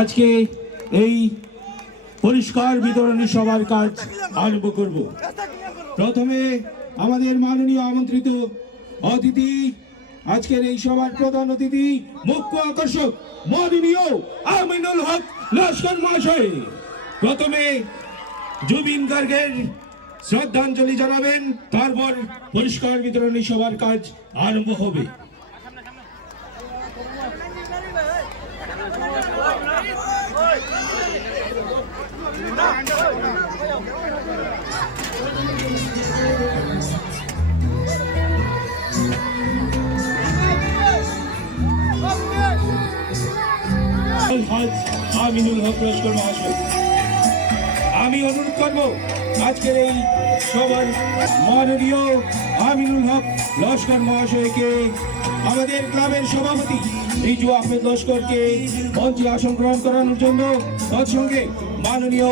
আজকে এই পরিষ্কার বিতরণী সভার কাজ আরম্ভ করব। প্রথমে আমাদের মাননীয় আমন্ত্রিত অতিথি, আজকের এই সভার প্রধান অতিথি, মুখ্য আকর্ষক মাননীয় আমিনুল হক লস্কর মহাশয় প্রথমে জুবিন গার্গের শ্রদ্ধাঞ্জলি জানাবেন, তারপর পরিষ্কার বিতরণী সভার কাজ আরম্ভ হবে। আমিনুল হক লস্কর মহাশয়, আমি অনুরোধ করব আজকের এই সভার মাননীয় আমিনুল হক লস্কর মহাশয়কে, আমাদের ক্লাবের সভাপতি রিজু আহমেদ লস্করকে মঞ্চে আসন গ্রহণ করানোর জন্য, তৎসঙ্গে মাননীয়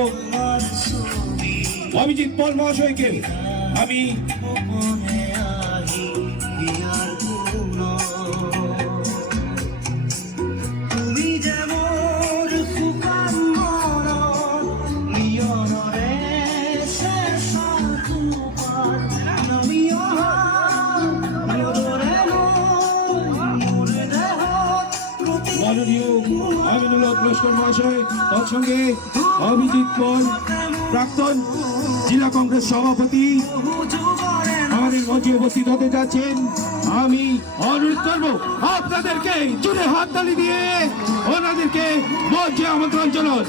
অভিজিৎ পল মহাশয়কে আমি আমিনুল হক লস্কর মহাশয়, তৎসঙ্গে অভিজিৎ পল প্রাক্তন জেলা কংগ্রেস সভাপতি আমাদের মঞ্চে উপস্থিত হতে যাচ্ছেন। আমি অনুরোধ করব আপনাদেরকে জোরে হাততালি দিয়ে ওনাদেরকে মঞ্চে আমন্ত্রণ জানান।